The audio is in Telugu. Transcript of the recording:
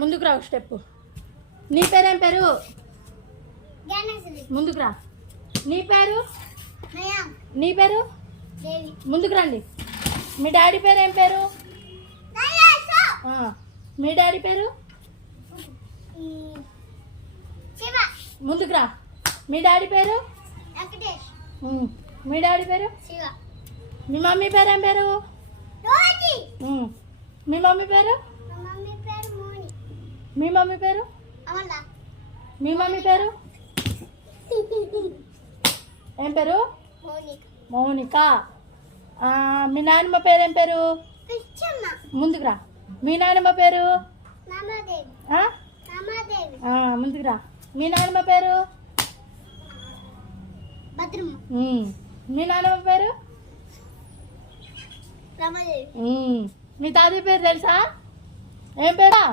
ముందుకు రా స్టెప్. నీ పేరేం పేరు? ముందుకు రా. నీ పేరు? నీ పేరు? ముందుకు రండి. మీ డాడీ పేరు ఏం పేరు? మీ డాడీ పేరు? ముందుకు రా. మీ డాడీ పేరు? మీ డాడీ పేరు? మీ మమ్మీ పేరు ఏం పేరు? మీ మమ్మీ పేరు? మీ మమ్మీ పేరు? మీ మమ్మీ పేరు ఏం పేరు? మౌనిక. మీ నాన్నమ్మ పేరు ఏం పేరు? ముందుకు రా. మీ నాన్నమ్మ పేరు? ముందుకు రా. మీ నాన్నమ్మ పేరు? మీ నాన్నమ్మ పేరు? మీ తాతయ్య పేరు తెలుసా? ఏం పేరా?